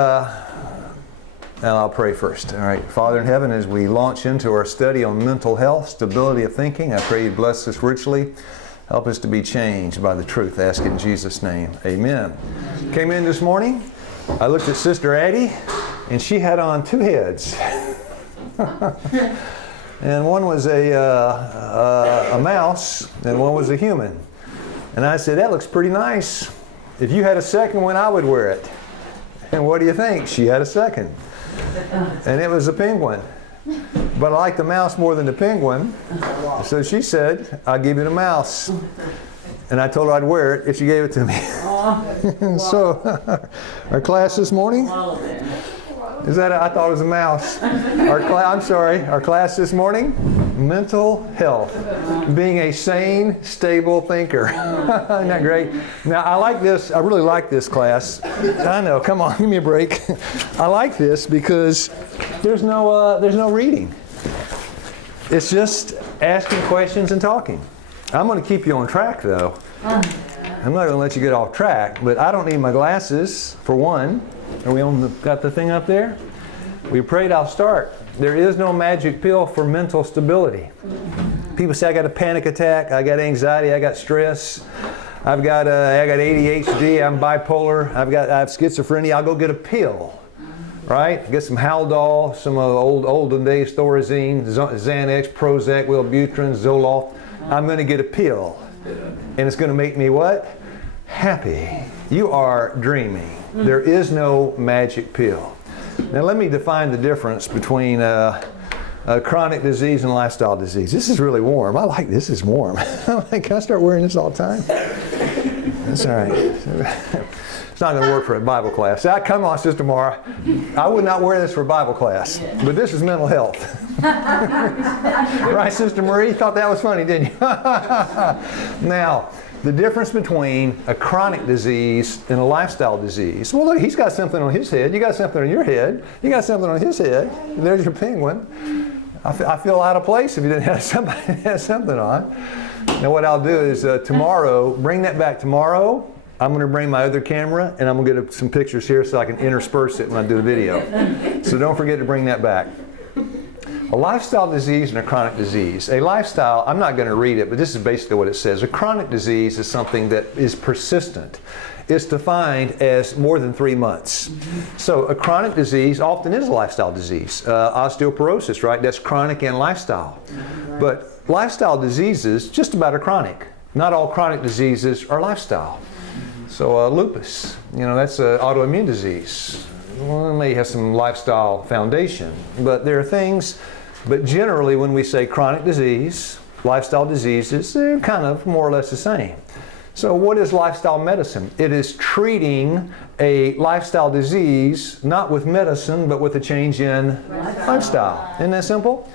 And I'll pray first. All right. Father in heaven, as we launch into our study on mental health, stability of thinking, I pray you bless us richly. Help us to be changed by the truth. I ask it in Jesus' name. Amen. Came in this morning. I looked at Sister Addie, and she had on two heads. And one was a mouse, and one was a human. And I said, that looks pretty nice. If you had a second one, I would wear it. And what do you think? She had a second. And it was a penguin. But I like the mouse more than the penguin. So she said, I'll give you the mouse. And I told her I'd wear it if she gave it to me. So, our class this morning? Is that I thought it was a mouse. Our class this morning, mental health. Being a sane, stable thinker. Isn't that great? Now, I like this. I really like this class. I know. Come on, give me a break. I like this because there's no reading. It's just asking questions and talking. I'm going to keep you on track, though. I'm not going to let you get off track, but I don't need my glasses, for one. Are we got the thing up there? We prayed I'll start. There is no magic pill for mental stability. People say I got a panic attack, I got anxiety, I got stress, I got ADHD, I'm bipolar, I have schizophrenia. I'll go get a pill, right? Get some Haldol, some olden days Thorazine, Xanax, Prozac, Wellbutrin, Zoloft. I'm going to get a pill, and it's going to make me what? Happy. You are dreaming. There is no magic pill. Now let me define the difference between chronic disease and lifestyle disease. This is really warm. I like this. It's warm. Can I start wearing this all the time? That's all right. It's not going to work for a Bible class. Come on, Sister Mara. I would not wear this for Bible class, but this is mental health. Right, Sister Marie? You thought that was funny, didn't you? Now, the difference between a chronic disease and a lifestyle disease. Well, look, he's got something on his head. You got something on your head. You got something on his head. There's your penguin. I feel out of place if you didn't have somebody that has something on. Now, what I'll do is tomorrow, bring that back tomorrow. I'm going to bring my other camera, and I'm going to get some pictures here so I can intersperse it when I do the video. So don't forget to bring that back. A lifestyle disease and a chronic disease. A lifestyle, I'm not going to read it, but this is basically what it says. A chronic disease is something that is persistent. It's defined as more than 3 months. So a chronic disease often is a lifestyle disease. Osteoporosis, right? That's chronic and lifestyle. But lifestyle diseases just about are chronic. Not all chronic diseases are lifestyle. So lupus, that's an autoimmune disease. Well, it may have some lifestyle foundation, but there are things. But generally, when we say chronic disease, lifestyle diseases, they're kind of more or less the same. So what is lifestyle medicine? It is treating a lifestyle disease, not with medicine, but with a change in lifestyle. Isn't that simple?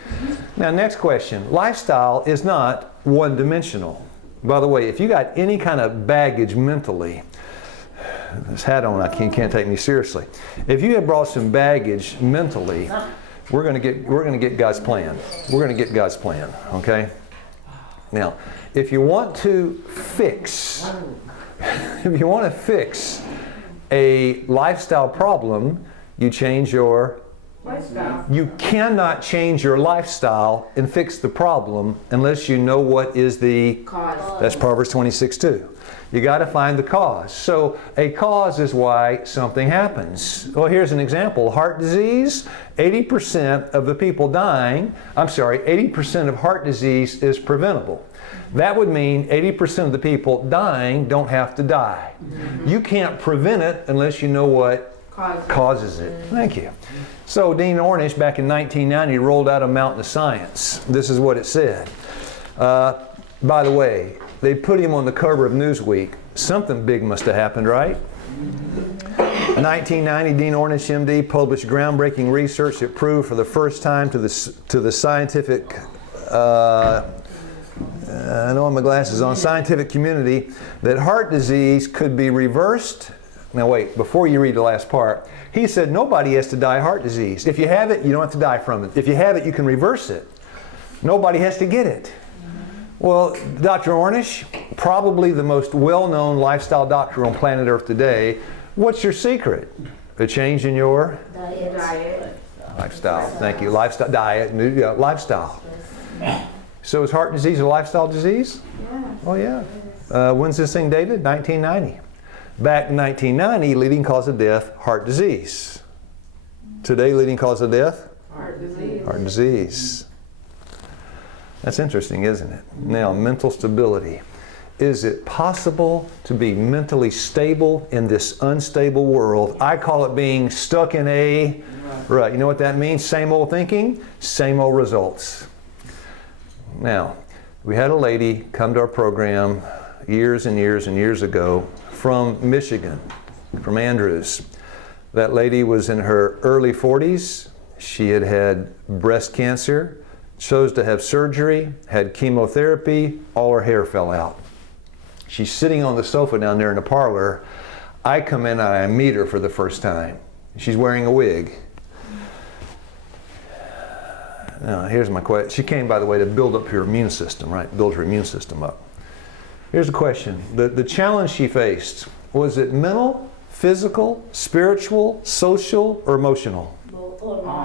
Now, next question. Lifestyle is not one-dimensional. By the way, if you got any kind of baggage mentally, this hat on, I can't take me seriously. If you have brought some baggage mentally, we're going to get God's plan. We're going to get God's plan, okay? Now, if you want to fix a lifestyle problem, you change your lifestyle. You cannot change your lifestyle and fix the problem unless you know what is the cause. That's Proverbs 26:2. You got to find the cause. So a cause is why something happens. Well, here's an example. Heart disease, 80% of the people dying, 80% of heart disease is preventable. That would mean 80% of the people dying don't have to die. You can't prevent it unless you know what causes it. Thank you. So Dean Ornish, back in 1990, rolled out a mountain of science. This is what it said. By the way, they put him on the cover of Newsweek. Something big must have happened, right? In 1990, Dean Ornish, MD, published groundbreaking research that proved for the first time to the scientific, I know I'm my glasses on, scientific community, that heart disease could be reversed. Now wait, before you read the last part, he said nobody has to die of heart disease. If you have it, you don't have to die from it. If you have it, you can reverse it. Nobody has to get it. Well, Dr. Ornish, probably the most well-known lifestyle doctor on planet Earth today, what's your secret? A change in your Diet. lifestyle. Thank you. Lifestyle, diet, lifestyle. So is heart disease a lifestyle disease? Yeah. Oh yeah. When's this thing dated? 1990. Back in 1990, leading cause of death, heart disease. Today, leading cause of death? Heart disease. Heart disease. That's interesting, isn't it? Now, mental stability. Is it possible to be mentally stable in this unstable world? I call it being stuck in a rut. You know what that means? Same old thinking, same old results. Now, we had a lady come to our program years and years and years ago from Michigan, from Andrews. That lady was in her early 40s. She had had breast cancer, chose to have surgery, had chemotherapy, all her hair fell out. She's sitting on the sofa down there in the parlor. I come in and I meet her for the first time. She's wearing a wig. Now, here's my question. She came, by the way, to build up her immune system, right? Build her immune system up. Here's the question. The challenge she faced, was it mental, physical, spiritual, social, or emotional?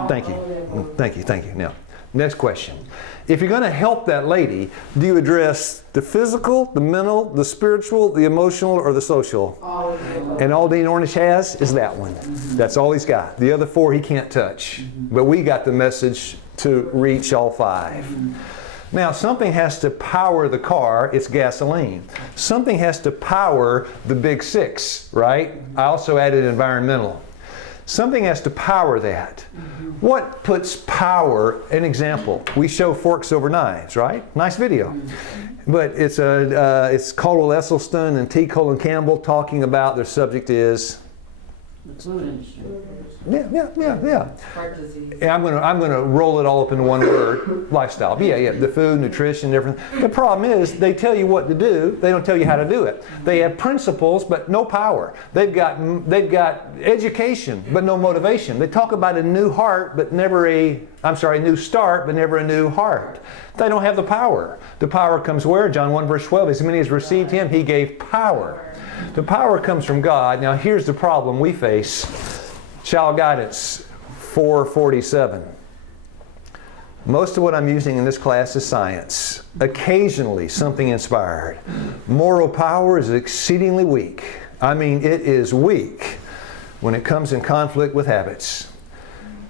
Thank you. Thank you. Thank you. Now, next question. If you're going to help that lady, do you address the physical, the mental, the spiritual, the emotional, or the social? All of them. And all Dean Ornish has is that one. That's all he's got. The other four he can't touch. But we got the message to reach all five. Now, something has to power the car. It's gasoline. Something has to power the big six, right? I also added environmental. Something has to power that. What puts power? An example. We show forks over knives, right? Nice video. But it's Caldwell Esselstyn and T. Colin Campbell talking about their subject is the food industry. Yeah. Heart disease. And I'm gonna roll it all up into one word: lifestyle. Yeah. The food, nutrition, everything. The problem is they tell you what to do. They don't tell you how to do it. They have principles, but no power. They've got education, but no motivation. They talk about a new heart, but never a new start, but never a new heart. They don't have the power. The power comes where? John 1 verse 12. As many as received Him, He gave power. The power comes from God. Now here's the problem we face. Child Guidance 447. Most of what I'm using in this class is science. Occasionally something inspired. Moral power is exceedingly weak. I mean, it is weak when it comes in conflict with habits.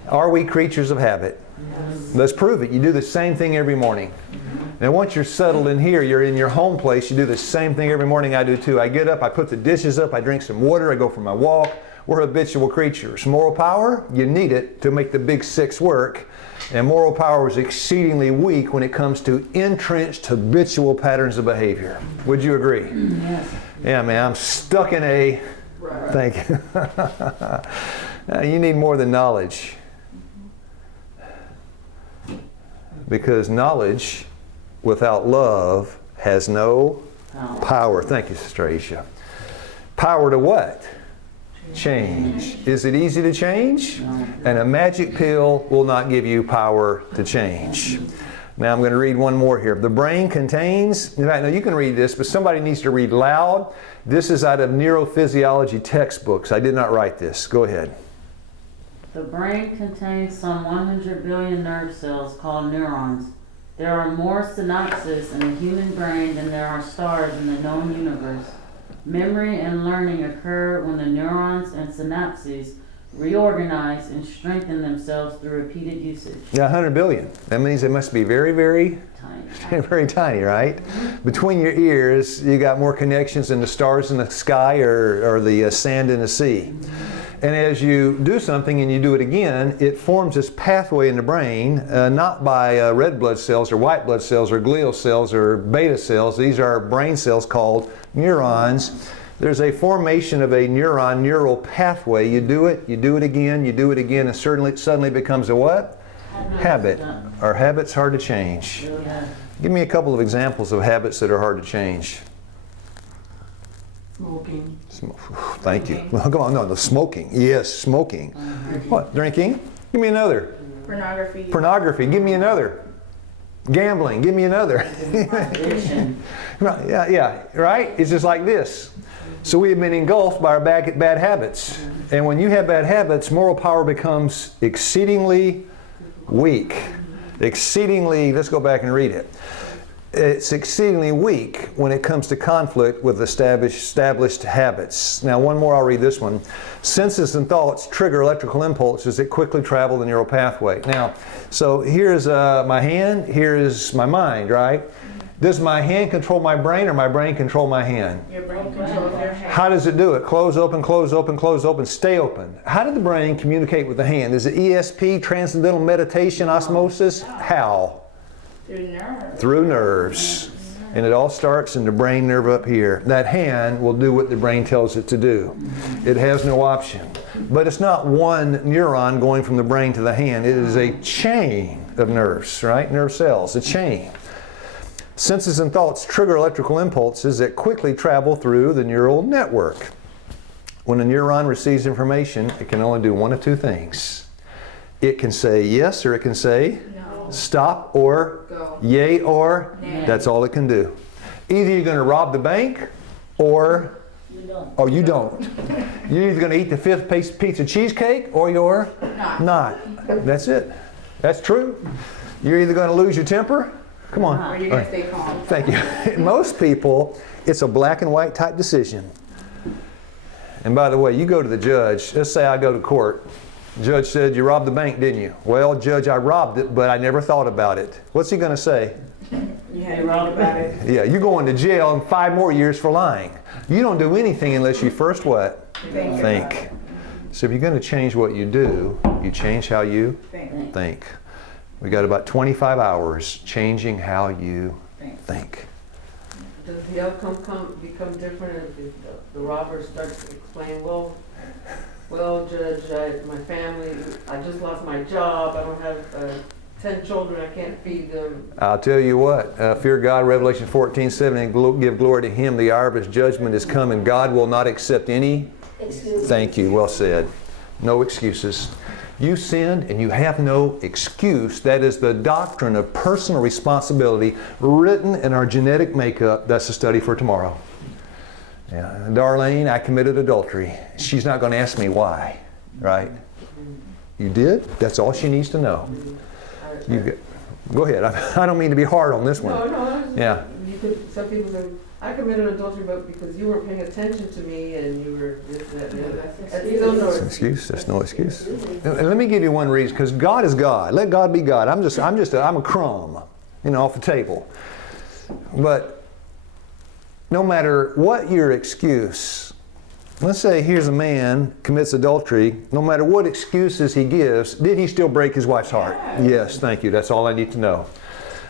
Are we creatures of habit? Yes. Let's prove it. You do the same thing every morning. Now once you're settled in here, you're in your home place, you do the same thing every morning. I do too. I get up, I put the dishes up, I drink some water, I go for my walk. We're habitual creatures. Moral power, you need it to make the big six work. And moral power is exceedingly weak when it comes to entrenched habitual patterns of behavior. Would you agree? Yes. Yeah, man, I'm stuck in a... Right. Thank you. You need more than knowledge. Because knowledge without love has no power. Thank you, Sister Aisha. Power to what? Change. Is it easy to change? No. And a magic pill will not give you power to change. Now I'm going to read one more here. The brain contains, in fact, no, you can read this, but somebody needs to read loud. This is out of neurophysiology textbooks. I did not write this. Go ahead. The brain contains some 100 billion nerve cells called neurons. There are more synapses in the human brain than there are stars in the known universe. Memory and learning occur when the neurons and synapses reorganize and strengthen themselves through repeated usage. Yeah, 100 billion. That means they must be very, very Tiny. very tiny, right? Between your ears, you got more connections than the stars in the sky or the sand in the sea. And as you do something and you do it again, it forms this pathway in the brain, not by red blood cells or white blood cells or glial cells or beta cells. These are brain cells called neurons. There's a formation of a neural pathway. You do it again, and suddenly becomes a what? Habit. Are habits hard to change? Yeah. Give me a couple of examples of habits that are hard to change. Smoking. Thank you. Well, come on, no, smoking. Yes, smoking. What? Drinking? Give me another. Pornography. Pornography. Give me another. Gambling. Give me another. Addiction. Yeah, right? It's just like this. So we have been engulfed by our bad habits. And when you have bad habits, moral power becomes exceedingly weak. Exceedingly, let's go back and read it. It's exceedingly weak when it comes to conflict with established habits. Now, one more, I'll read this one. Senses and thoughts trigger electrical impulses that quickly travel the neural pathway. Now, so here's my hand, here's my mind, right? Does my hand control my brain or my brain control my hand? Your brain controls your hand. How does it do it? Close, open, close, open, close, open, stay open. How did the brain communicate with the hand? Is it ESP, transcendental meditation, osmosis? How? Through nerves. Through nerves. And it all starts in the brain nerve up here. That hand will do what the brain tells it to do. It has no option. But it's not one neuron going from the brain to the hand. It is a chain of nerves, right? Nerve cells, a chain. Senses and thoughts trigger electrical impulses that quickly travel through the neural network. When a neuron receives information, it can only do one of two things. It can say yes or it can say No. stop or Go. yay or Nay. that's all it can do. Either you're going to rob the bank or you don't. You're either going to eat the fifth piece of cheesecake or you're not. That's it. That's true. You're either going to lose your temper. Come on. Or you're going to stay calm. Thank you. Most people, it's a black and white type decision. And by the way, you go to the judge. Let's say I go to court. Judge said, you robbed the bank, didn't you? Well, Judge, I robbed it, but I never thought about it. What's he going to say? You hadn't thought about it. Yeah, you're going to jail in 5 more years for lying. You don't do anything unless you first what? Think. So if you're going to change what you do, you change how you think. We got about 25 hours changing how you think. Does the outcome become different if the robber starts to explain, well, Judge, my family, I just lost my job, I don't have 10 children, I can't feed them. I'll tell you what, fear God, Revelation 14:7, and give glory to Him. The hour of His judgment is come, and God will not accept any excuses. Thank you, well said. No excuses. You sinned and you have no excuse. That is the doctrine of personal responsibility written in our genetic makeup. That's a study for tomorrow. Yeah. Darlene, I committed adultery. She's not going to ask me why, right? You did? That's all she needs to know. Go ahead. I don't mean to be hard on this one. No. Yeah. Some people say, I committed adultery but because you were paying attention to me and you were this, that, and the other. That's still no excuse. That's no excuse. And let me give you one reason, because God is God. Let God be God. I'm a crumb, off the table. But no matter what your excuse, let's say here's a man commits adultery, no matter what excuses he gives, did he still break his wife's heart? Yes, thank you. That's all I need to know.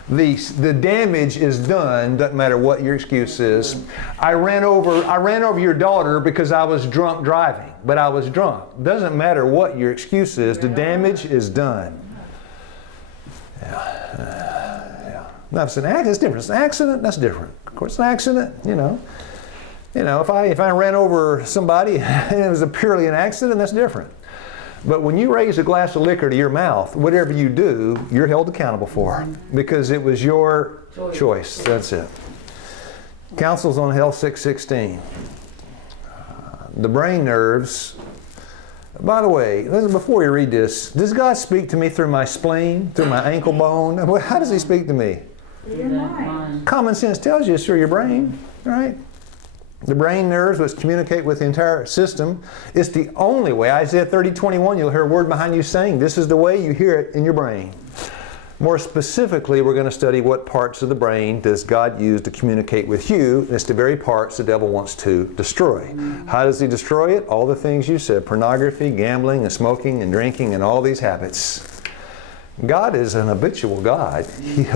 The damage is done, doesn't matter what your excuse is. I ran over your daughter because I was drunk driving, but I was drunk. Doesn't matter what your excuse is, the damage is done. Yeah. Now if it's an accident, it's different. It's an accident, that's different. Of course, an accident, if I ran over somebody and it was purely an accident, that's different. But when you raise a glass of liquor to your mouth, whatever you do, you're held accountable for because it was your choice. That's it. Counsels on Health 6:16. The brain nerves. By the way, listen, before you read this, does God speak to me through my spleen, through my ankle bone? How does He speak to me? Your mind. Common sense tells you it's through your brain, right? The brain nerves, which communicate with the entire system, is the only way. Isaiah 30:21, you'll hear a word behind you saying, this is the way you hear it in your brain. More specifically, we're going to study what parts of the brain does God use to communicate with you, and it's the very parts the devil wants to destroy. How does he destroy it? All the things you said, pornography, gambling, and smoking, and drinking, and all these habits. God is an habitual God. He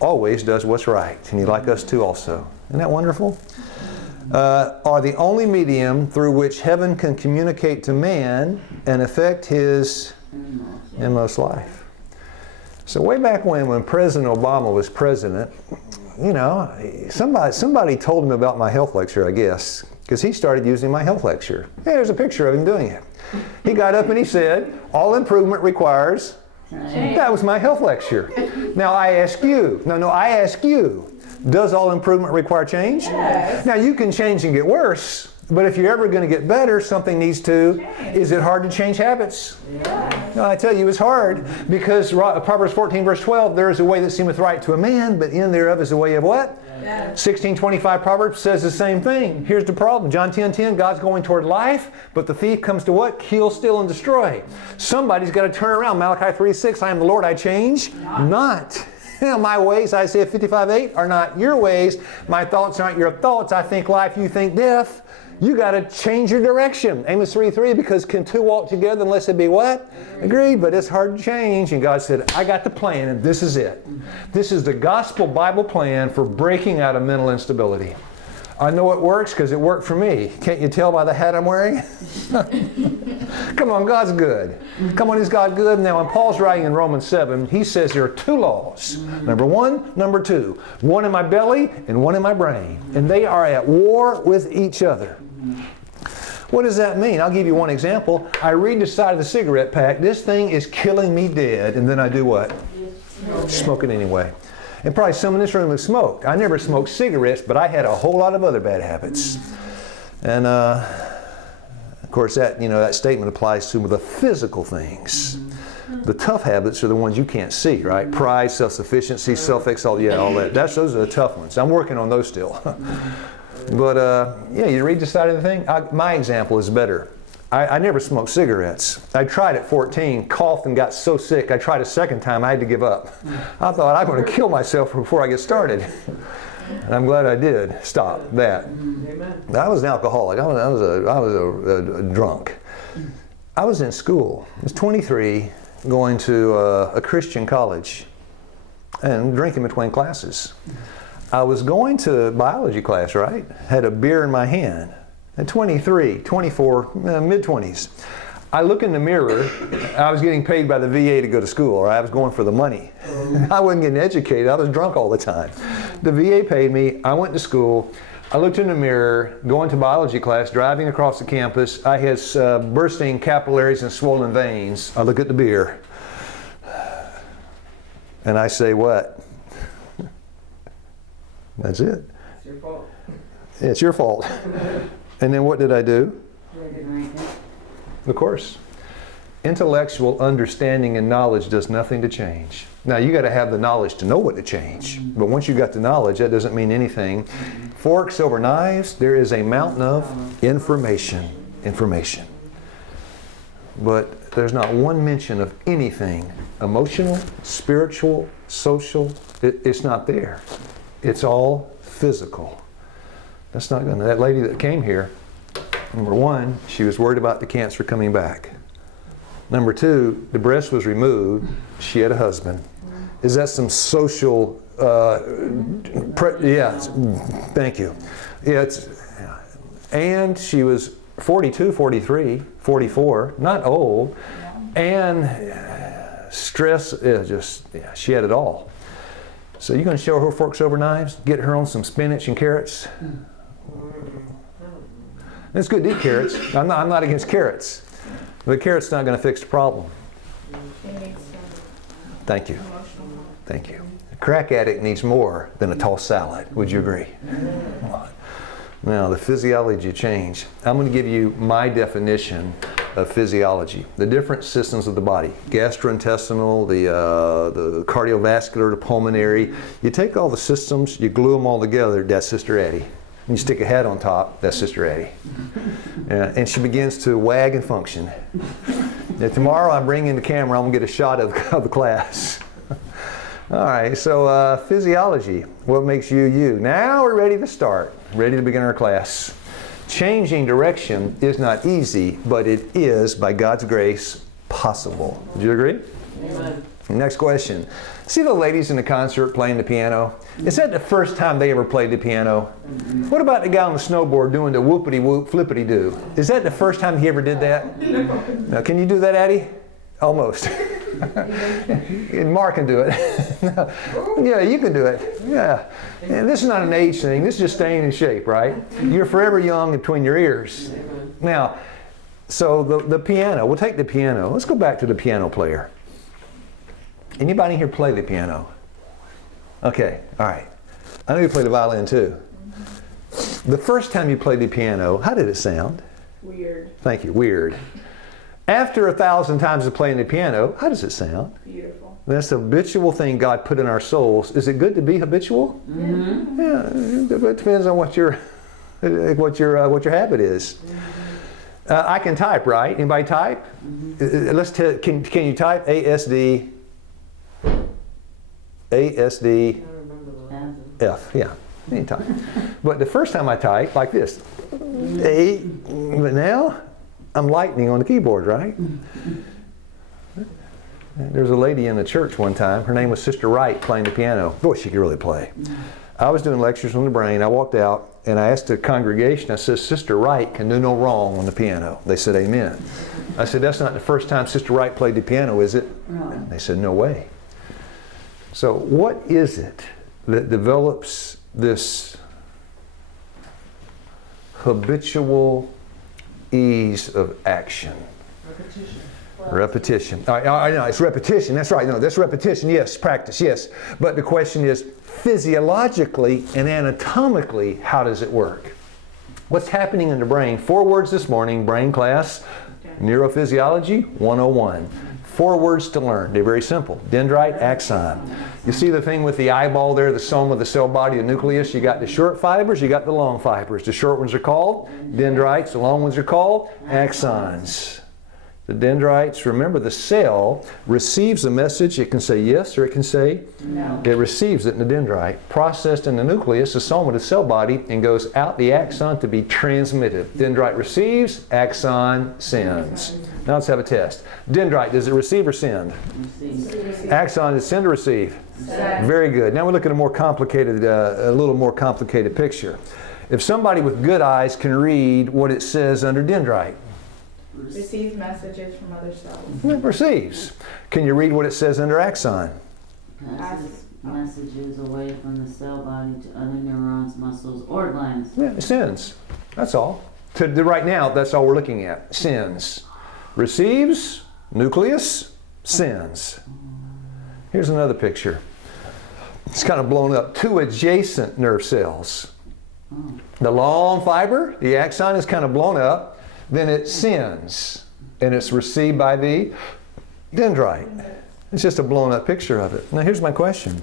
always does what's right, and He'd like us to also. Isn't that wonderful? Are the only medium through which heaven can communicate to man and affect his inmost life. So way back when President Obama was president, somebody told him about my health lecture, I guess, because he started using my health lecture. Hey, there's a picture of him doing it. He got up and he said, all improvement requires. That was my health lecture. Now I ask you, Does all improvement require change? Yes. Now, you can change and get worse, but if you're ever going to get better, something needs to. Is it hard to change habits? Yes. No, I tell you, it's hard, because Proverbs 14, verse 12, there is a way that seemeth right to a man, but in thereof is a way of what? Yes. 16:25 Proverbs says the same thing. Here's the problem. John 10:10, God's going toward life, but the thief comes to what? Kill, steal, and destroy. Somebody's got to turn around. Malachi 3:6, I am the Lord, I change not. My ways, Isaiah 55:8, are not your ways. My thoughts aren't your thoughts. I think life, you think death. You got to change your direction. Amos 3:3, because can two walk together unless it be what? Agreed, but it's hard to change. And God said, I got the plan, and this is it. This is the gospel Bible plan for breaking out of mental instability. I know it works because it worked for me. Can't you tell by the hat I'm wearing? Come on, God's good. Come on, is God good? Now, when Paul's writing in Romans 7, he says there are two laws. Number one, number two. One in my belly and one in my brain. And they are at war with each other. What does that mean? I'll give you one example. I read the side of the cigarette pack. This thing is killing me dead. And then I do what? Smoke it anyway. And probably some in this room have smoked. I never smoked cigarettes, but I had a whole lot of other bad habits. And of course, that statement applies to the physical things. The tough habits are the ones you can't see, right? Pride, self-sufficiency, self-exaltation, all that. Those are the tough ones. I'm working on those still. But you read the side of the thing. My example is better. I never smoked cigarettes. I tried at 14, coughed and got so sick, I tried a second time, I had to give up. I thought, I'm going to kill myself before I get started. And I'm glad I did stop that. Amen. I was an alcoholic. I was a drunk. I was in school. I was 23, going to a Christian college and drinking between classes. I was going to biology class, right? Had a beer in my hand. At 23, 24, mid-20s. I look in the mirror. I was getting paid by the VA to go to school, or I was going for the money. I wasn't getting educated. I was drunk all the time. The VA paid me. I went to school. I looked in the mirror, going to biology class, driving across the campus. I had bursting capillaries and swollen veins. I look at the beer. And I say, what? That's it. It's your fault. It's your fault. And then what did I do? Of course. Intellectual understanding and knowledge does nothing to change. Now, you got to have the knowledge to know what to change. But once you got the knowledge, that doesn't mean anything. Forks over knives, there is a mountain of information. But there's not one mention of anything emotional, spiritual, social. It's not there. It's all physical. That's not going to. That lady that came here, number one, she was worried about the cancer coming back. Number two, the breast was removed. She had a husband. Is that some social? Yes. Thank you. And she was 42, 43, 44, not old, and stress. She had it all. So you're going to show her forks over knives? Get her on some spinach and carrots? It's good to eat carrots. I'm not against carrots. But carrots not going to fix the problem. Thank you. Thank you. A crack addict needs more than a tossed salad. Would you agree? Now, the physiology change. I'm going to give you my definition of physiology. The different systems of the body. Gastrointestinal, the cardiovascular, the pulmonary. You take all the systems, you glue them all together, that's Sister Addie. You stick a hat on top, that's Sister Addie. And she begins to wag and function. Now, tomorrow I bring in the camera, I'm going to get a shot of the class. All right, so physiology, what makes you you? Now we're ready to start, ready to begin our class. Changing direction is not easy, but it is, by God's grace, possible. Do you agree? Amen. Next question. See the ladies in the concert playing the piano? Is that the first time they ever played the piano? What about the guy on the snowboard doing the whoopity-whoop, flippity-doo? Is that the first time he ever did that? Now, can you do that, Addie? Almost. And Mark can do it. Yeah, you can do it. Yeah. And this is not an age thing. This is just staying in shape, right? You're forever young between your ears. Now, so the piano. We'll take the piano. Let's go back to the piano player. Anybody here play the piano? Okay, all right. I know you played the violin too. The first time you played the piano, how did it sound? Weird. Thank you, weird. After 1,000 times of playing the piano, how does it sound? Beautiful. That's the habitual thing God put in our souls. Is it good to be habitual? Mm-hmm. Yeah, it depends on what your habit is. I can type, right? Anybody type? Mm-hmm. Can you type ASD? ASD I remember the last. F, yeah, anytime. But the first time I typed, like this, A, but now I'm lightning on the keyboard, right? There's a lady in the church one time, her name was Sister Wright, playing the piano. Boy, she could really play. I was doing lectures on the brain. I walked out and I asked the congregation, I said, Sister Wright can do no wrong on the piano. They said, amen. I said, that's not the first time Sister Wright played the piano, is it? No. They said, no way. So what is it that develops this habitual ease of action? Repetition. Repetition. I know, it's repetition. That's right. No, that's repetition. Yes, practice. Yes. But the question is, physiologically and anatomically, how does it work? What's happening in the brain? 4 words this morning, brain class, Neurophysiology 101. 4 words to learn. They're very simple. Dendrite, axon. You see the thing with the eyeball there, the soma, the cell body, the nucleus? You got the short fibers, you got the long fibers. The short ones are called dendrites, the long ones are called axons. The dendrites, remember the cell receives a message. It can say yes or it can say No. It receives it in the dendrite, processed in the nucleus, the soma, the cell body, and goes out the axon to be transmitted. Dendrite receives, axon sends. Now let's have a test. Dendrite, does it receive or send? Receive. Axon, is send or receive? Send. Very good. Now we look at a more complicated, a little more complicated picture. If somebody with good eyes can read what it says under dendrite, Receives messages from other cells. it receives. Can you read what it says under axon? Passes messages away from the cell body to other neurons, muscles, or glands. Yeah, it sends. That's all. Right now, that's all we're looking at. Sends. Receives, nucleus, sends. Here's another picture. It's kind of blown up. 2 adjacent nerve cells. The long fiber, the axon, is kind of blown up. Then it sends, and it's received by the dendrite. It's just a blown up picture of it. Now here's my question.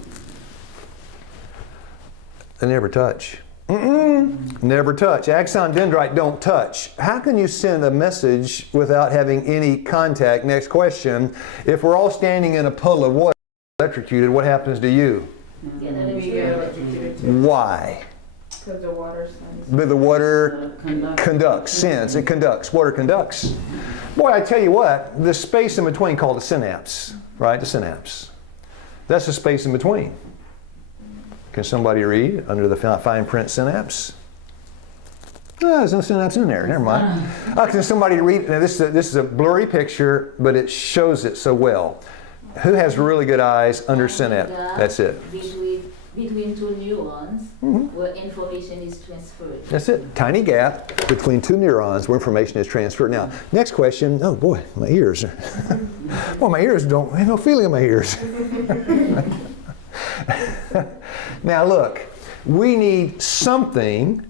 They never touch. Never touch. Axon, dendrite don't touch. How can you send a message without having any contact? Next question. If we're all standing in a puddle of water, electrocuted, what happens to you? We get electrocuted too. Why? Because the water sends. But the water conducts, sends, it conducts, water conducts. Boy, I tell you what, the space in between called the synapse, right? The synapse. That's the space in between. Can somebody read under the fine print synapse? Oh, there's no synapse in there, never mind. Can somebody read? Now this is a blurry picture, but it shows it so well. Who has really good eyes under synapse? That's it. Between 2 neurons where information is transferred. That's it. Tiny gap between 2 neurons where information is transferred. Now, next question. Oh boy, my ears. Well, my ears I have no feeling in my ears. Now look, we need something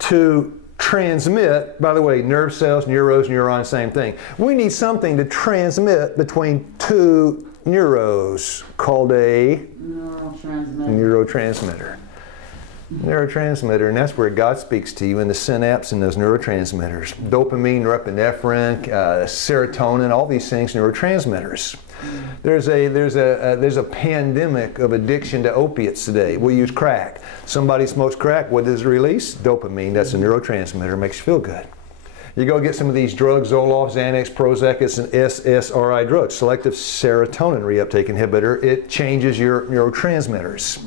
to transmit. By the way, nerve cells, neurons, same thing. We need something to transmit between 2 neuros called a neurotransmitter. Neurotransmitter, and that's where God speaks to you in the synapse and those neurotransmitters. Dopamine, norepinephrine, serotonin, all these things, neurotransmitters. There's a pandemic of addiction to opiates today. We use crack. Somebody smokes crack, what does it release? Dopamine, that's a neurotransmitter, makes you feel good. You go get some of these drugs, Zoloft, Xanax, Prozac, it's an SSRI drug, selective serotonin reuptake inhibitor. It changes your neurotransmitters.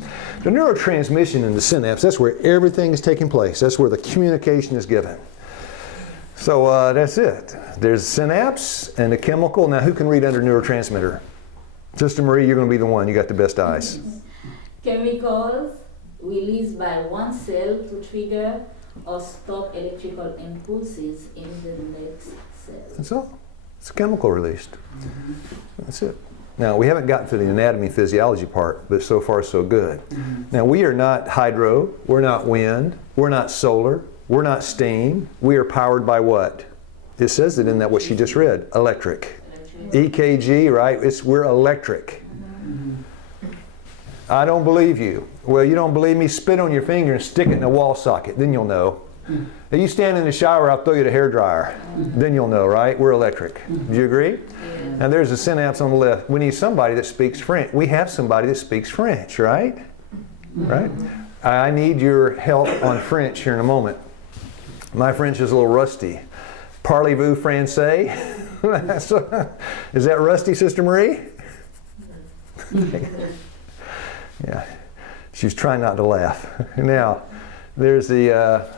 The neurotransmission in the synapse, that's where everything is taking place. That's where the communication is given. So that's it. There's synapse and the chemical. Now who can read under neurotransmitter? Sister Marie, you're going to be the one. You got the best eyes. Chemicals released by one cell to trigger or stop electrical impulses in the next cell. That's all. It's chemical released. That's it. Now, we haven't gotten to the anatomy physiology part, but so far so good. Now, we are not hydro, we're not wind, we're not solar, we're not steam. We are powered by what? It says it in that what she just read, electric. EKG, right? We're electric. I don't believe you. Well, you don't believe me? Spit on your finger and stick it in a wall socket. Then you'll know. If you stand in the shower, I'll throw you the hairdryer. Then you'll know, right? We're electric. Do you agree? Yeah. Now there's a synapse on the left. We need somebody that speaks French. We have somebody that speaks French, right? Right? I need your help on French here in a moment. My French is a little rusty. Parlez-vous français? Is that rusty, Sister Marie? Yeah. She's trying not to laugh. Now, there's the,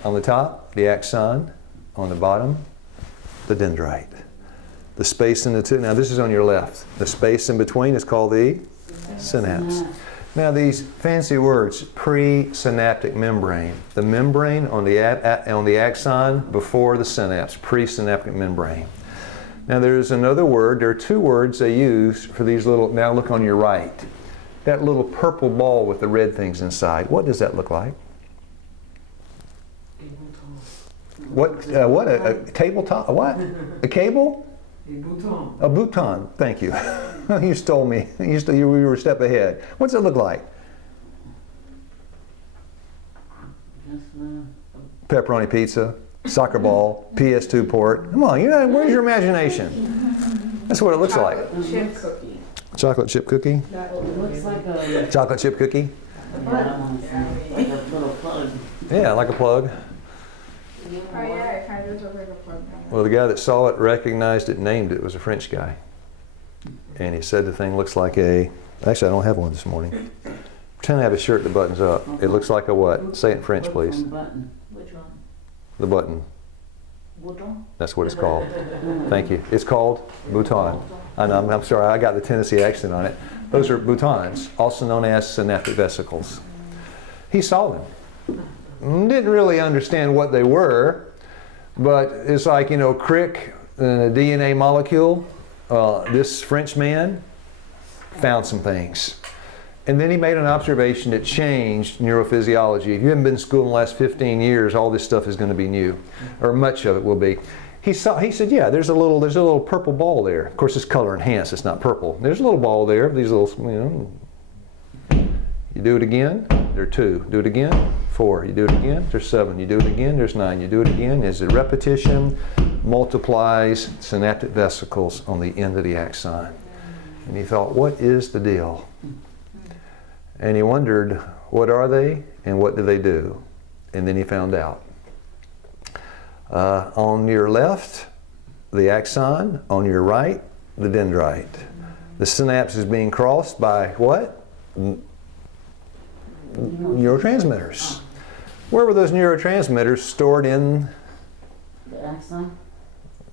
on the top, the axon. On the bottom, the dendrite. The space in the two. Now, this is on your left. The space in between is called the synapse. Now, these fancy words, presynaptic membrane. The membrane on the axon before the synapse, presynaptic membrane. Now, there's another word. There are two words they use for these little, now look on your right. That little purple ball with the red things inside. What does that look like? What a tabletop? What? A cable? A bouton. A bouton. Thank you. You stole me. You were a step ahead. What's it look like? Pepperoni pizza, soccer ball, PS2 port. Come on, where's your imagination? That's what it looks like. Chip cookie. Chocolate chip cookie? That It looks like a, Chocolate chip cookie? yeah, I want to say, like a little plug. Yeah, like a plug. Oh yeah, it kind of looks like a plug. Well, the guy that saw it, recognized it, named it, was a French guy. And he said the thing looks like a, actually I don't have one this morning. Pretend I have a shirt that buttons up. It looks like a what? Say it in French, please. Button. Which one? The button. Bouton? That's what it's called. Thank you. It's called bouton. I know, I'm sorry, I got the Tennessee accent on it. Those are boutons, also known as synaptic vesicles. He saw them. Didn't really understand what they were, but it's like, crick in a DNA molecule. This French man found some things. And then he made an observation that changed neurophysiology. If you haven't been in school in the last 15 years, all this stuff is going to be new, or much of it will be. He said, yeah, there's a little purple ball there. Of course, it's color enhanced, it's not purple. There's a little ball there, these little, You do it again, there are 2. Do it again, 4. You do it again, there's 7. You do it again, there's 9. You do it again, as the repetition multiplies synaptic vesicles on the end of the axon. And he thought, what is the deal? And he wondered, what are they and what do they do? And then he found out. On your left, the axon. On your right, the dendrite. The synapse is being crossed by what? Neurotransmitters. Where were those neurotransmitters stored in? The axon?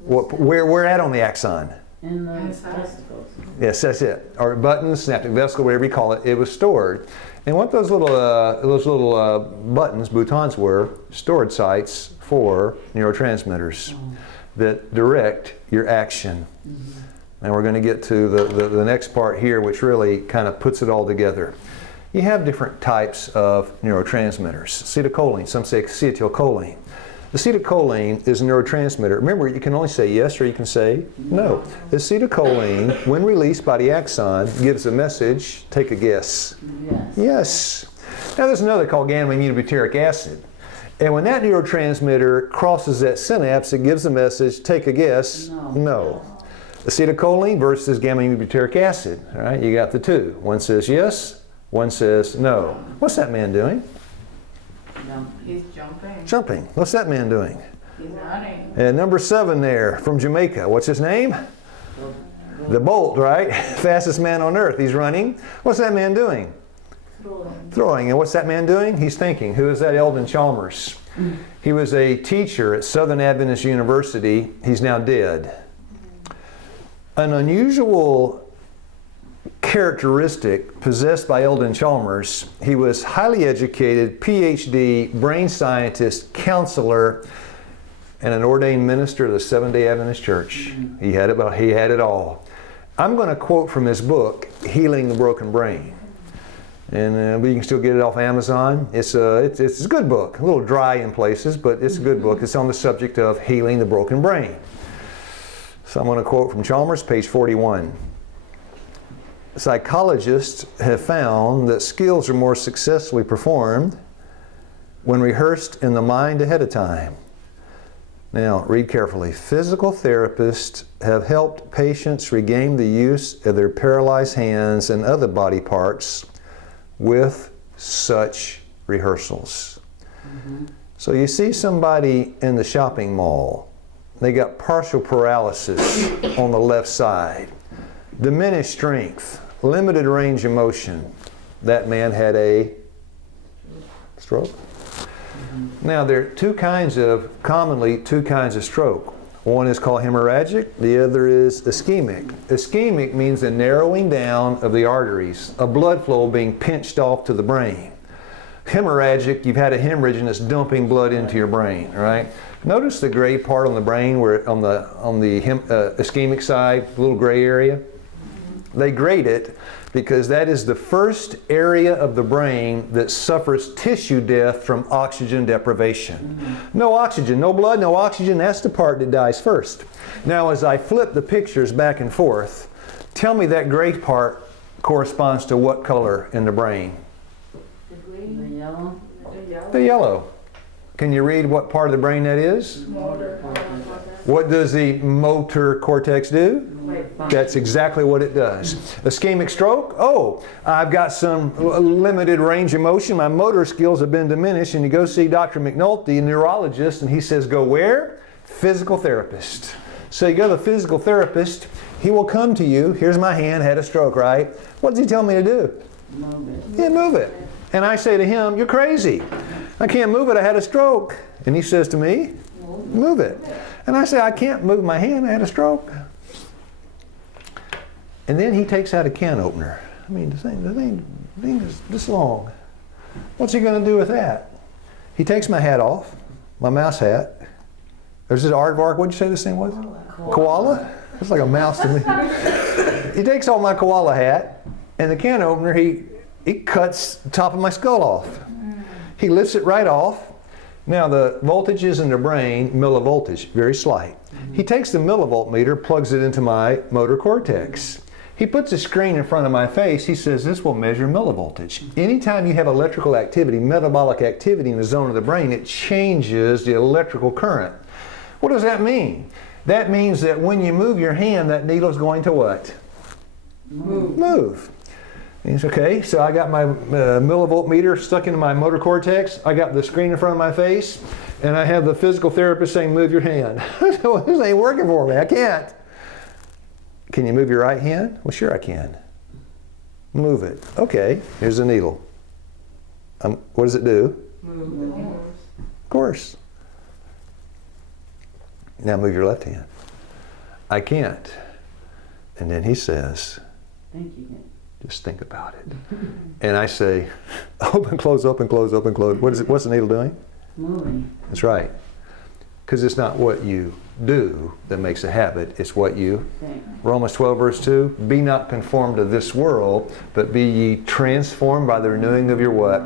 Where at on the axon? In the vesicles. Yes, that's it. Or buttons, synaptic vesicle, whatever you call it. It was stored. And what those little buttons, boutons, were storage sites for neurotransmitters that direct your action. And we're going to get to the next part here, which really kind of puts it all together. You have different types of neurotransmitters. Acetylcholine, some say acetylcholine. Acetylcholine is a neurotransmitter. Remember, you can only say yes or you can say no. Acetylcholine, when released by the axon, gives a message. Take a guess. Yes. Yes. Now there's another called gamma-aminobutyric acid. And when that neurotransmitter crosses that synapse, it gives a message. Take a guess. No. Acetylcholine versus gamma-aminobutyric acid. All right, you got the 2. One says yes, one says no. What's that man doing? He's jumping. Jumping. What's that man doing? He's running. And number 7 there from Jamaica. What's his name? The Bolt, right? Fastest man on earth. He's running. What's that man doing? Throwing. And what's that man doing? He's thinking. Who is that? Eldon Chalmers. He was a teacher at Southern Adventist University. He's now dead. An unusual characteristic possessed by Eldon Chalmers, he was highly educated, PhD, brain scientist, counselor, and an ordained minister of the Seventh-day Adventist Church. He had it all. I'm going to quote from his book, Healing the Broken Brain. And you can still get it off Amazon. It's a good book, a little dry in places, but it's a good book. It's on the subject of healing the broken brain. So I'm going to quote from Chalmers, page 41. Psychologists have found that skills are more successfully performed when rehearsed in the mind ahead of time. Now, read carefully. Physical therapists have helped patients regain the use of their paralyzed hands and other body parts with such rehearsals. Mm-hmm. So you see somebody in the shopping mall, they got partial paralysis on the left side, diminished strength, limited range of motion. That man had a stroke. Mm-hmm. Now there are commonly two kinds of stroke. One is called hemorrhagic, the other is ischemic. Ischemic means a narrowing down of the arteries, a blood flow being pinched off to the brain. Hemorrhagic, you've had a hemorrhage and it's dumping blood into your brain, right? Notice the gray part on the brain, where on the ischemic side, little gray area. They grade it because that is the first area of the brain that suffers tissue death from oxygen deprivation. Mm-hmm. No oxygen, no blood, no oxygen, that's the part that dies first. Now as I flip the pictures back and forth, tell me that gray part corresponds to what color in the brain? The green, the yellow. The yellow. Can you read what part of the brain that is? Motor. What does the motor cortex do? That's exactly what it does. Ischemic stroke, I've got some limited range of motion. My motor skills have been diminished. And you go see Dr. McNulty, a neurologist, and he says, go where? Physical therapist. So you go to the physical therapist. He will come to you. Here's my hand, had a stroke, right? What does he tell me to do? Move it. Yeah, move it. And I say to him, you're crazy. I can't move it. I had a stroke. And he says to me, move it. And I say, I can't move my hand. I had a stroke. And then he takes out a can opener. I mean, the thing is this long. What's he going to do with that? He takes my hat off, my mouse hat. There's this aardvark. What'd you say this thing was? Koala? It's like a mouse to me. He takes off my koala hat, and the can opener, he cuts the top of my skull off. He lifts it right off. Now the voltages in the brain, millivoltage, very slight. He takes the millivolt meter, plugs it into my motor cortex. He puts a screen in front of my face. He says, this will measure millivoltage. Anytime you have electrical activity, metabolic activity in the zone of the brain, it changes the electrical current. What does that mean? That means that when you move your hand, that needle's going to what? Move. He's okay, so I got my millivolt meter stuck into my motor cortex. I got the screen in front of my face, and I have the physical therapist saying, move your hand. This ain't working for me. I can't. Can you move your right hand? Well, sure I can. Move it. Okay, here's the needle. What does it do? Move. Of course. Now move your left hand. I can't. And then he says, Think you can. just think about it. And I say, open, close, open, close, open, close. What's the needle doing? Moving. That's right. Because it's not what you do that makes a habit, it's what you Think. Romans 12 verse 2, be not conformed to this world, but be ye transformed by the renewing of your what?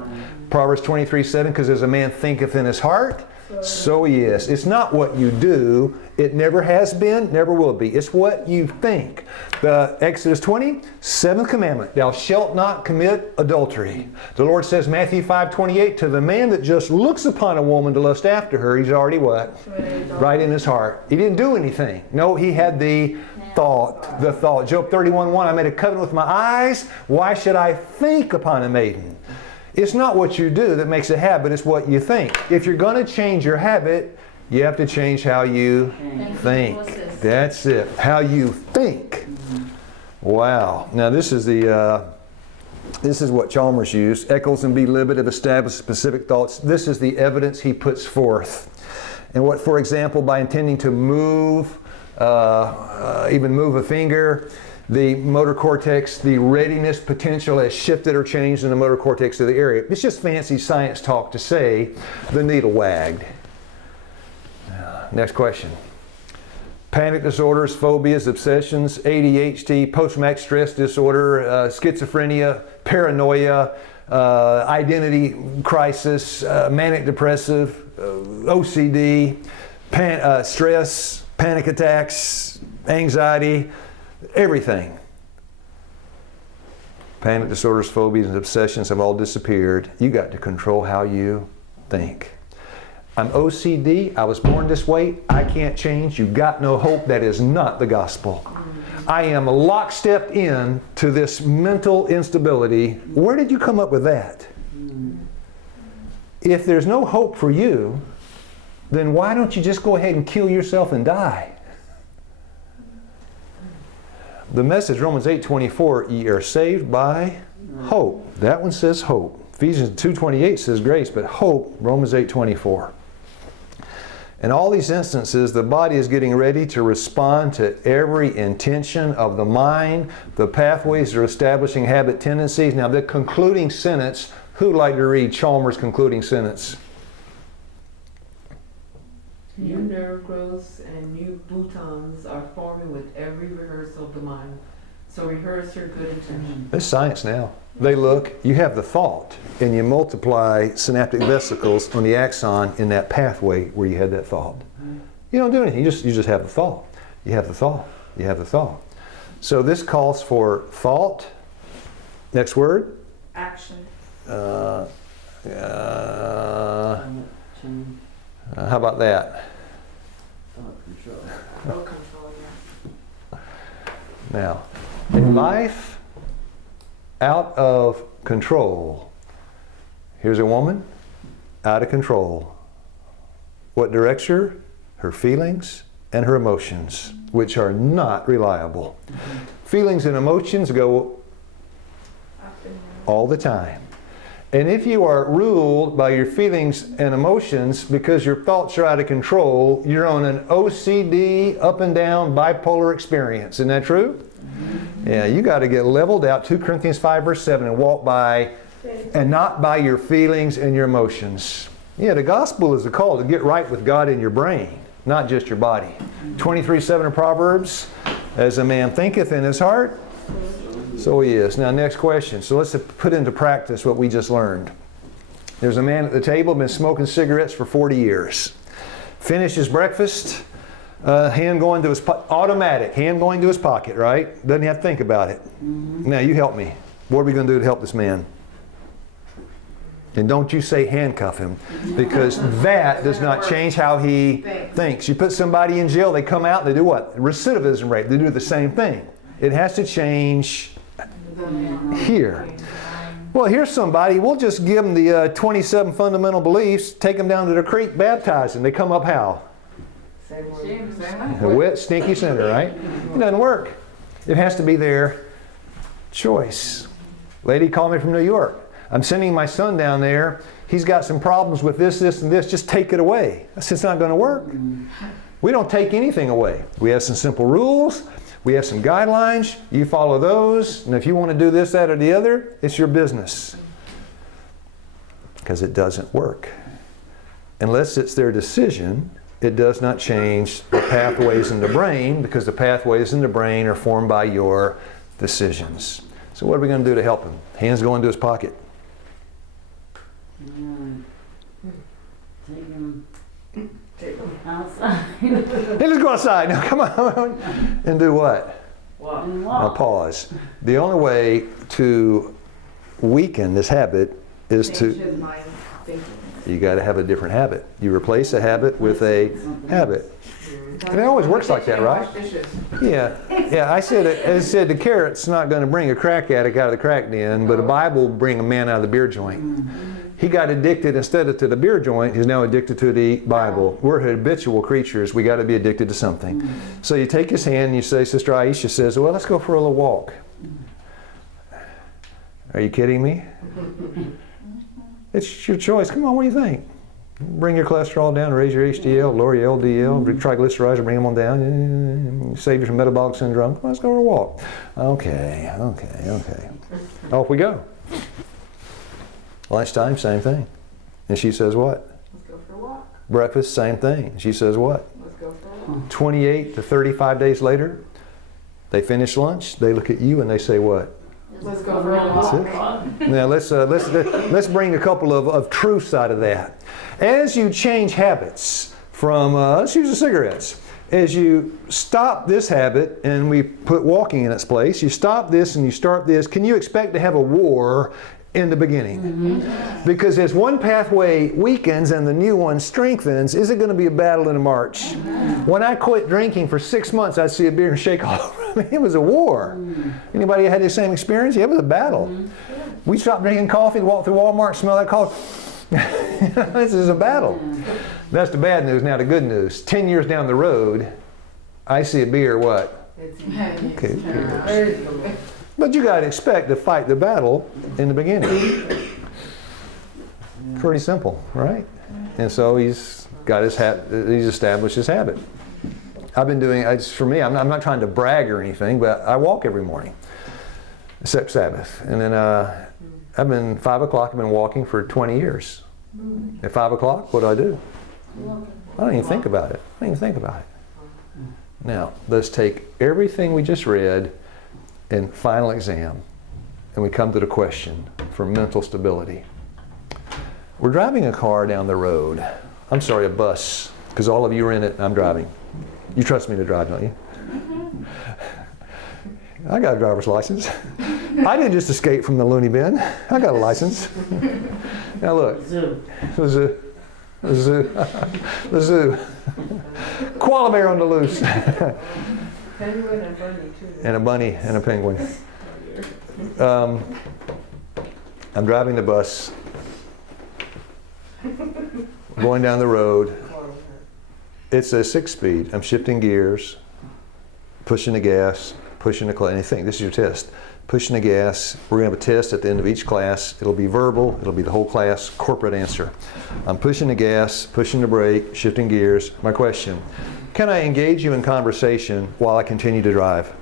Proverbs 23:7, because as a man thinketh in his heart, so he is. It's not what you do. It never has been, never will be. It's what you think. The Exodus 20, 7th commandment, thou shalt not commit adultery. The Lord says, Matthew 5:28, to the man that just looks upon a woman to lust after her, he's already what? Right in his heart. He didn't do anything. No, he had the thought. The thought. Job 31:1, I made a covenant with my eyes. Why should I think upon a maiden? It's not what you do that makes a habit, it's what you think. If you're going to change your habit, you have to change how you think. That's it. How you think. Wow. Now this is what Chalmers used. Eccles and B. Libet have established specific thoughts. This is the evidence he puts forth. And what, for example, by intending to move, even move a finger, the motor cortex, the readiness potential has shifted or changed in the motor cortex of the area. It's just fancy science talk to say the needle wagged. Next question. panic disorders, phobias, obsessions, ADHD, post-traumatic stress disorder, schizophrenia, paranoia, identity crisis, manic depressive, OCD, stress, panic attacks, anxiety, everything. Panic disorders, phobias, and obsessions have all disappeared. You got to control how you think. I'm OCD. I was born this way. I can't change. You got no hope. That is not the gospel. I am lockstep in to this mental instability. Where did you come up with that? If there's no hope for you, then why don't you just go ahead and kill yourself and die? The message, Romans 8:24, ye are saved by hope. That one says hope. Ephesians 2:28 says grace, but hope, Romans 8:24. In all these instances, the body is getting ready to respond to every intention of the mind. The pathways are establishing habit tendencies. Now, the concluding sentence, who'd like to read Chalmers' concluding sentence? New nerve growths and new boutons are forming with every rehearsal of the mind. So rehearse your good intention. There's science now. They look, you have the thought, and you multiply synaptic vesicles on the axon in that pathway where you had that thought. You don't do anything, you just have the thought. You have the thought, you have the thought. So this calls for thought. Next word? Action. How about that? Control control, yeah. Now, in life out of control, here's a woman out of control. What directs her? Her feelings and her emotions, which are not reliable. Feelings and emotions go all the time. And if you are ruled by your feelings and emotions because your thoughts are out of control, you're on an OCD, up and down, bipolar experience. Isn't that true? Yeah, you got to get leveled out, 2 Corinthians 5 verse 7, and walk by, and not by your feelings and your emotions. Yeah, the gospel is the call to get right with God in your brain, not just your body. 23:7 of Proverbs, as a man thinketh in his heart, so he is. Now, next question. So let's put into practice what we just learned. There's a man at the table, been smoking cigarettes for 40 years. Finished his breakfast, hand going to his automatic, hand going to his pocket, right? Doesn't have to think about it. Now, you help me. What are we going to do to help this man? And don't you say handcuff him, because that does not change how he thinks. You put somebody in jail, they come out, they do what? Recidivism rate. They do the same thing. It has to change here. Well, here's somebody, we'll just give them the 27 fundamental beliefs, take them down to the creek, baptize them. They come up how? A wet, stinky sinner, right? It doesn't work. It has to be their choice. Lady called me from New York. I'm sending my son down there. He's got some problems with this, this, and this. Just take it away. I said, it's not going to work. We don't take anything away. We have some simple rules. We have some guidelines. You follow those. And if you want to do this, that, or the other, it's your business. Because it doesn't work. Unless it's their decision, it does not change the pathways in the brain, because the pathways in the brain are formed by your decisions. So what are we going to do to help him? Hands go into his pocket. Take him outside. Hey, let's go outside. Now, come on. And do what? Walk. Now, pause. The only way to weaken this habit is Change his mind thinking. you got to have a different habit. You replace a habit with a habit. And it always works like that, right? Wash dishes. Yeah. I said the carrot's not going to bring a crack addict out of the crack den, but the Bible will bring a man out of the beer joint. He got addicted instead of to the beer joint, he's now addicted to the Bible. We're habitual creatures. We got to be addicted to something. So you take his hand and you say, Sister Aisha says, well, let's go for a little walk. Are you kidding me? It's your choice. Come on, what do you think? Bring your cholesterol down, raise your HDL, lower your LDL, triglycerides, bring them on down, save you from metabolic syndrome. Come on, let's go for a walk. Okay. Off we go. Lunchtime, same thing. And she says what? Let's go for a walk. Breakfast, same thing. She says what? Let's go for a walk. 28 to 35 days later, they finish lunch, they look at you and they say what? Let's go for a walk. Now let's bring a couple of truths out of that. As you change habits from, let's use the cigarettes. As you stop this habit and we put walking in its place, you stop this and you start this, can you expect to have a war in the beginning? Because as one pathway weakens and the new one strengthens, is it going to be a battle in a march? When I quit drinking for 6 months, I'd see a beer and shake all over me. It was a war. Anybody had the same experience? Yeah, it was a battle. We stopped drinking coffee, walked through Walmart, smell that coffee. This is a battle. That's the bad news. Now the good news. 10 years down the road, I see a beer, what? Okay. But you got to expect to fight the battle in the beginning. Pretty simple, right? And so he's got he's established his habit. I've been doing, for me, I'm not trying to brag or anything, but I walk every morning, except Sabbath. And then I've been 5 o'clock, I've been walking for 20 years. At 5 o'clock, what do? I don't even think about it. Now, let's take everything we just read in final exam, and we come to the question for mental stability. We're driving a car down the road. I'm sorry, a bus, because all of you are in it and I'm driving. You trust me to drive, don't you? I got a driver's license. I didn't just escape from the loony bin. I got a license. Now look, the zoo. Koala bear on the loose. Penguin and bunny too. And a bunny and a penguin. I'm driving the bus, going down the road. It's a 6-speed. I'm shifting gears, pushing the gas, pushing the clutch. And you think, this is your test. Pushing the gas. We're going to have a test at the end of each class. It'll be verbal. It'll be the whole class. Corporate answer. I'm pushing the gas, pushing the brake, shifting gears. My question, can I engage you in conversation while I continue to drive?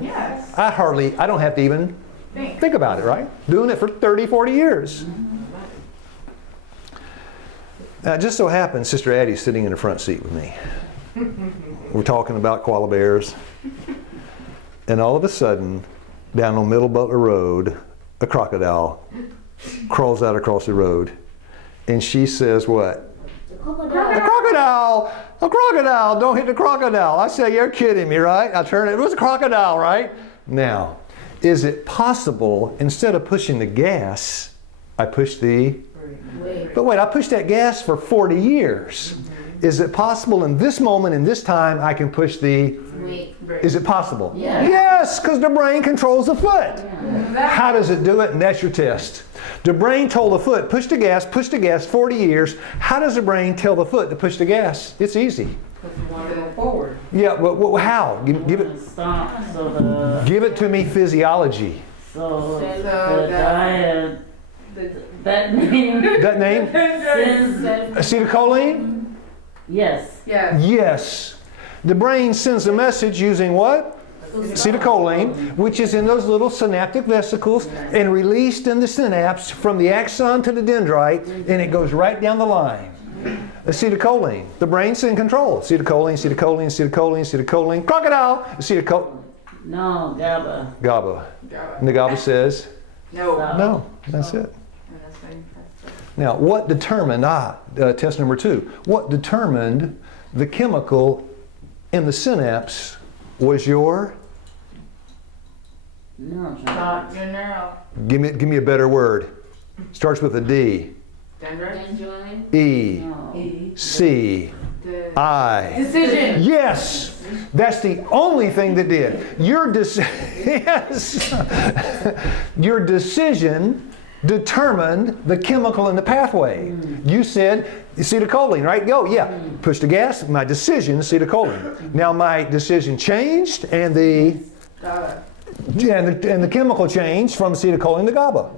Yes. I don't have to even think about it, right? Doing it for 30, 40 years. Now, it just so happens Sister Addie's sitting in the front seat with me. We're talking about koala bears. And all of a sudden, down on Middle Butler Road, a crocodile crawls out across the road. And she says what? A crocodile! A crocodile! Don't hit the crocodile. I say, you're kidding me, right? I turn it was a crocodile, right? Now, is it possible, instead of pushing the gas, I push the... But wait, I pushed that gas for 40 years. Is it possible in this moment, in this time, I can push the... Is it possible? Yeah. Yes, because the brain controls the foot. Yeah. How does it do it? And that's your test. The brain told the foot, push the gas 40 years. How does the brain tell the foot to push the gas? It's easy. Because you want to go forward. Yeah, but how? Give it. Stop. So Give it to me physiology. So the that- diet. That name. That name? Sends. Acetylcholine? Yes. Yeah. Yes. The brain sends a message using what? Acetylcholine, which is in those little synaptic vesicles and released in the synapse from the axon to the dendrite, and it goes right down the line. Acetylcholine. The brain's in control. Acetylcholine. Crocodile. Acetylcholine. No, GABA. GABA. And the GABA says? No. No. That's it. Now, what determined, test number 2, what determined the chemical in the synapse was your? Neurotransmitter. Your neural. Give me a better word. Starts with a D. Dendrite. E. No. C. I. Decision. Yes, that's the only thing that did. Your decision determined the chemical in the pathway. You said acetylcholine, right? Go, yeah. Push the gas. My decision, acetylcholine. Now my decision changed, and the chemical changed from acetylcholine to GABA.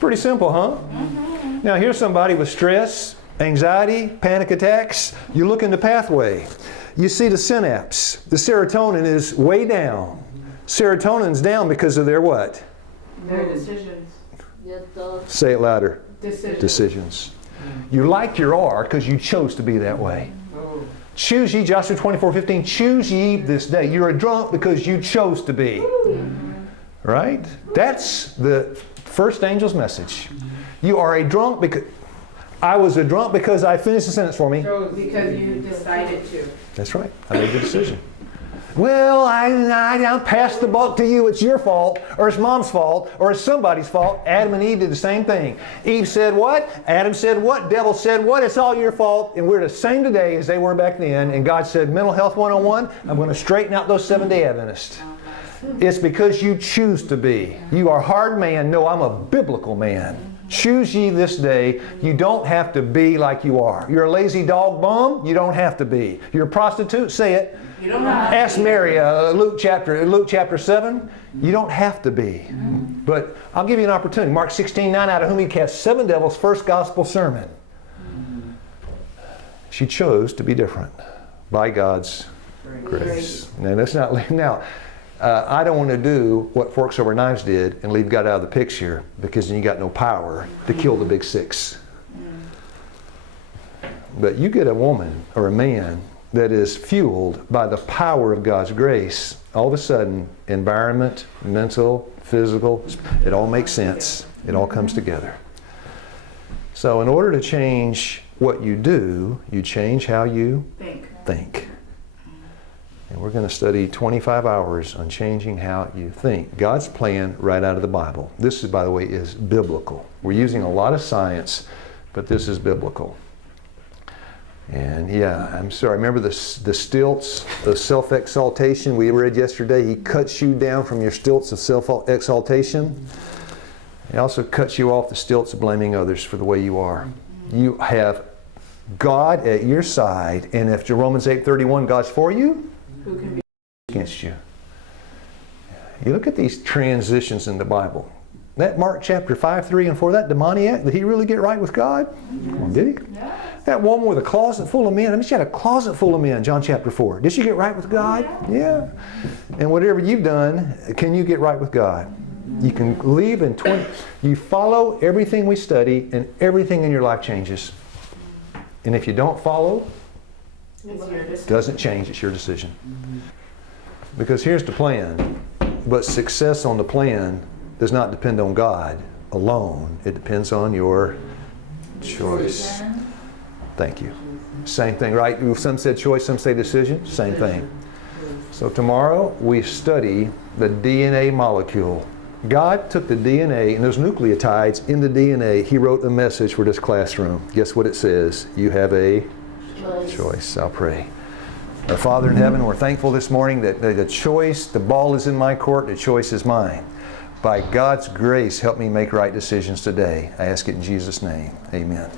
Pretty simple, huh? Now here's somebody with stress, anxiety, panic attacks. You look in the pathway. You see the synapse. The serotonin is way down. Serotonin's down because of their what? Their decisions. Your thoughts. Say it louder. Decisions. Decisions. You like your R because you chose to be that way. Choose ye, Joshua 24:15, choose ye this day. You're a drunk because you chose to be. Right? That's the first angel's message. You are a drunk because... I was a drunk because I finished the sentence for me. Because you decided to. That's right. I made the decision. Well, I passed the buck to you. It's your fault, or it's mom's fault, or it's somebody's fault. Adam and Eve did the same thing. Eve said what? Adam said what? Devil said what? It's all your fault. And we're the same today as they were back then. And God said, Mental Health 101, I'm going to straighten out those Seventh-day Adventists. It's because you choose to be. You are a hard man. No, I'm a biblical man. Choose ye this day. You don't have to be like you are. You're a lazy dog bum. You don't have to be. You're a prostitute. Say it. You don't have to Ask be. Mary, Luke chapter 7. You don't have to be. But I'll give you an opportunity. Mark 16:9, out of whom he cast 7 devils, first gospel sermon. She chose to be different by God's grace. Now, that's not... Now, I don't want to do what Forks Over Knives did and leave God out of the picture, because then you got no power to kill the big 6. But you get a woman or a man that is fueled by the power of God's grace, all of a sudden, environment, mental, physical, it all makes sense. It all comes together. So in order to change what you do, you change how you think. And we're going to study 25 hours on changing how you think. God's plan right out of the Bible. This, is, by the way, is biblical. We're using a lot of science, but this is biblical. And yeah, I'm sorry. Remember the stilts of self-exaltation we read yesterday? He cuts you down from your stilts of self-exaltation. He also cuts you off the stilts of blaming others for the way you are. You have God at your side, and if Romans 8:31, God's for you, Who can be against you. You look at these transitions in the Bible. That Mark chapter 5, 3, and 4, that demoniac, did he really get right with God? Well, did he? Yeah. That woman with a closet full of men, I mean, she had a closet full of men, John chapter 4. Did she get right with God? Yeah. And whatever you've done, can you get right with God? You can leave in 20, you follow everything we study, and everything in your life changes. And if you don't follow, It's your decision. doesn't change, it's your decision. Because here's the plan. But success on the plan does not depend on God alone. It depends on your choice. Thank you. Same thing, right? Some said choice, some say decision. Same thing. So tomorrow we study the DNA molecule. God took the DNA and those nucleotides in the DNA. He wrote a message for this classroom. Guess what it says? You have a choice. I'll pray. Our Father in heaven, we're thankful this morning that the choice, the ball is in my court, the choice is mine. By God's grace, help me make right decisions today. I ask it in Jesus' name. Amen.